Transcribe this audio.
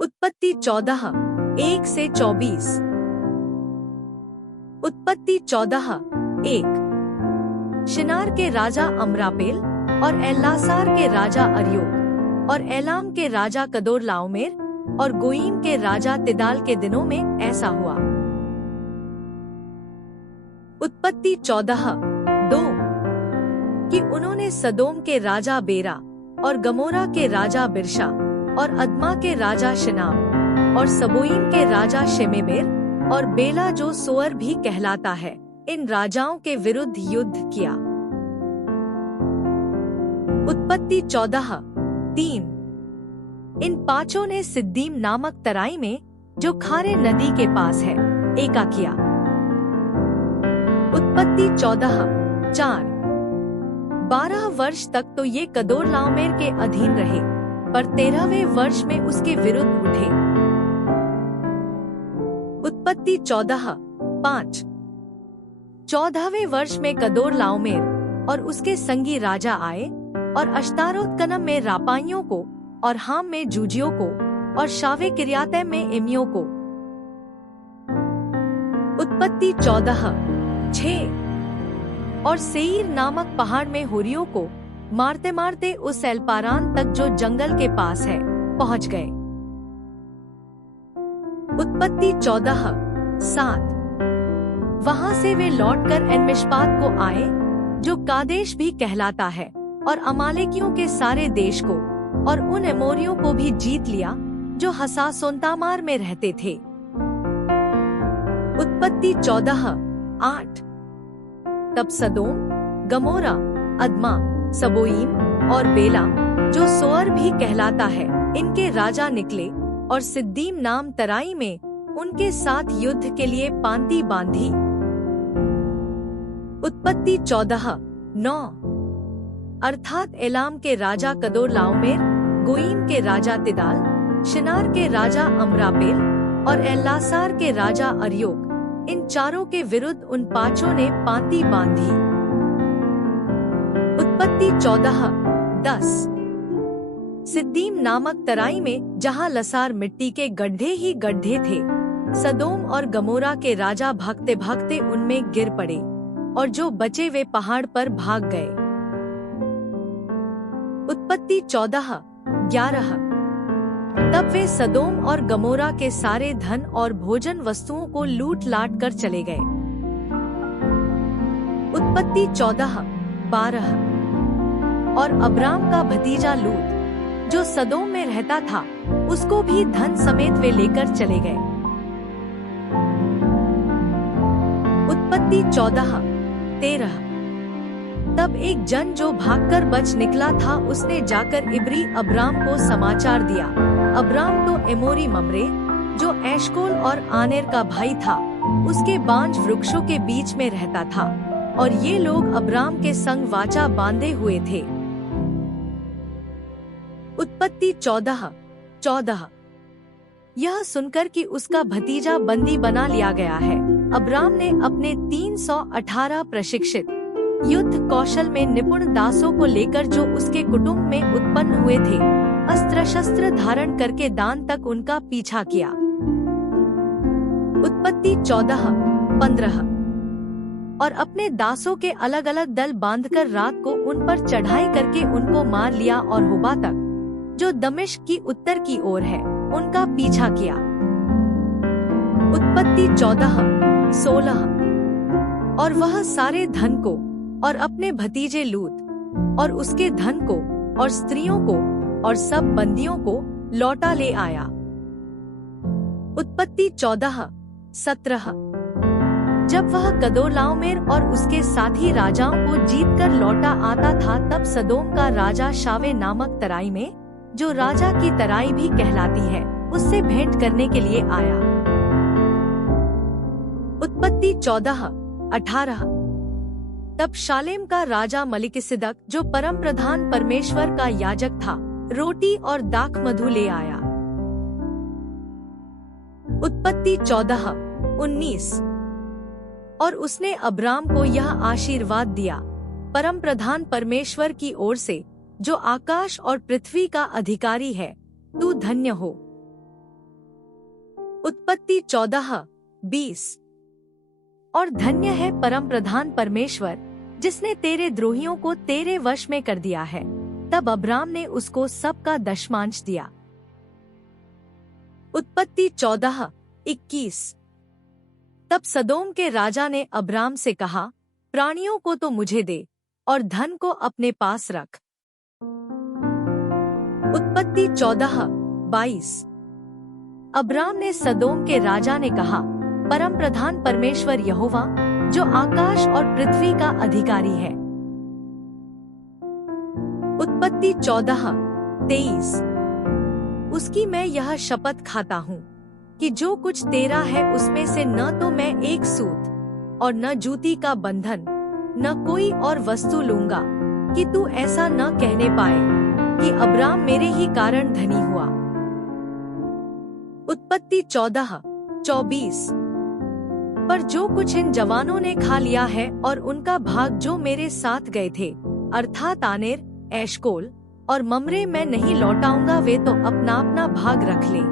उत्पत्ति 14, 1 से 24। उत्पत्ति 14, 1। शिनार के राजा अमरापेल और एल्लासार के राजा अर्योक और एलाम के राजा कदोरलाओमेर और गोइम के राजा तिदाल के दिनों में ऐसा हुआ। उत्पत्ति 14, 2। कि उन्होंने सदोम के राजा बेरा और गमोरा के राजा बिरशा और अदमा के राजा शिनाम और सबोइम के राजा शेमेबेर और बेला जो सोअर भी कहलाता है, इन राजाओं के विरुद्ध युद्ध किया। उत्पत्ति 14, 3। इन पांचों ने सिद्दीम नामक तराई में, जो खारे नदी के पास है, एका किया। उत्पत्ति 14, 4। 12 वर्ष तक तो ये कदोरलाओमेर के अधीन रहे, पर 13वें वर्ष में उसके विरुद्ध उठे। उत्पत्ति 14, 5। 14वें वर्ष में कदोरलाओमेर और उसके संगी राजा आए और अश्तारोत में रापाइयों को और हाम में जूजियों को और शावे किर्यातैम में एमियों को। उत्पत्ति 14, 6। और सेईर नामक पहाड़ में होरियों को मारते मारते उस एलपारान तक जो जंगल के पास है पहुंच गए। उत्पत्ति 14, 7। वहां से वे लौटकर एनमिशपात को आए, जो कादेश भी कहलाता है, और अमालेकियों के सारे देश को और उन एमोरियों को भी जीत लिया जो हसासोनतामार में रहते थे। उत्पत्ति 14, 8। तब सदोम, गमोरा, अदमा, सबोइम और बेला, जो सोअर भी कहलाता है, इनके राजा निकले और सिद्दीम नाम तराई में उनके साथ युद्ध के लिए पांति बांधी। उत्पत्ति 14, 9। अर्थात एलाम के राजा कदोरलाओमेर, गोइम के राजा तिदाल, शिनार के राजा अमरापेल और एल्लासार के राजा अर्योक, इन चारों के विरुद्ध उन पांचों ने पांति बांधी। उत्पत्ति 14, 10। सिद्दीम नामक तराई में, जहां लसार मिट्टी के गड्ढे ही गड्ढे थे, सदोम और गमोरा के राजा भागते भागते उनमें गिर पड़े और जो बचे वे पहाड़ पर भाग गए। उत्पत्ति 14, 11। तब वे सदोम और गमोरा के सारे धन और भोजन वस्तुओं को लूट लाट कर चले गए। उत्पत्ति 14, 12। और अब्राम का भतीजा लूत, जो सदोम में रहता था, उसको भी धन समेत वे लेकर चले गए। उत्पत्ति 14, 13। तब एक जन जो भागकर बच निकला था, उसने जाकर इब्री अब्राम को समाचार दिया। अब्राम तो एमोरी ममरे, जो एशकोल और आनेर का भाई था, उसके बांज वृक्षों के बीच में रहता था, और ये लोग अब्राम के संग वाचा बांधे हुए थे। उत्पत्ति 14, 14। यह सुनकर कि उसका भतीजा बंदी बना लिया गया है, अब्राम ने अपने 318 प्रशिक्षित युद्ध कौशल में निपुण दासों को लेकर, जो उसके कुटुंब में उत्पन्न हुए थे, अस्त्र शस्त्र धारण करके दान तक उनका पीछा किया। उत्पत्ति 14, 15। और अपने दासों के अलग अलग दल बांधकर रात को उन पर चढ़ाई करके उनको मार लिया और हुबा तक, जो दमिश्क की उत्तर की ओर है, उनका पीछा किया। उत्पत्ति 14, 16। और वह सारे धन को और अपने भतीजे लूत और उसके धन को और स्त्रियों को और सब बंदियों को लौटा ले आया। उत्पत्ति 14, 17। जब वह कदोरलाओमेर और उसके साथी राजाओं को जीतकर लौटा आता था, तब सदोम का राजा शावे नामक तराई में, जो राजा की तराई भी कहलाती है, उससे भेंट करने के लिए आया। उत्पत्ति 14, 18। तब शालेम का राजा मलिकिसिदक, जो परम प्रधान परमेश्वर का याजक था, रोटी और दाख मधु ले आया। उत्पत्ति 14, 19। और उसने अब्राम को यह आशीर्वाद दिया, परम प्रधान परमेश्वर की ओर से, जो आकाश और पृथ्वी का अधिकारी है, तू धन्य हो। उत्पत्ति 14:20। और धन्य है परम प्रधान परमेश्वर जिसने तेरे द्रोहियों को तेरे वश में कर दिया है। तब अब्राम ने उसको सबका दशमांश दिया। उत्पत्ति 14:21। तब सदोम के राजा ने अब्राम से कहा, प्राणियों को तो मुझे दे और धन को अपने पास रख। उत्पत्ति 14:22। अब्राम ने सदोम के राजा ने कहा, परम प्रधान परमेश्वर यहोवा जो आकाश और पृथ्वी का अधिकारी है। उत्पत्ति 14:23। उसकी मैं यह शपथ खाता हूँ कि जो कुछ तेरा है उसमें से न तो मैं एक सूत और न जूती का बंधन न कोई और वस्तु लूंगा, कि तू ऐसा न कहने पाए कि अब्राम मेरे ही कारण धनी हुआ। उत्पत्ति 14:24। पर जो कुछ इन जवानों ने खा लिया है और उनका भाग जो मेरे साथ गए थे, अर्थात आनेर, एशकोल और ममरे, मैं नहीं लौटाऊंगा, वे तो अपना अपना भाग रख लें।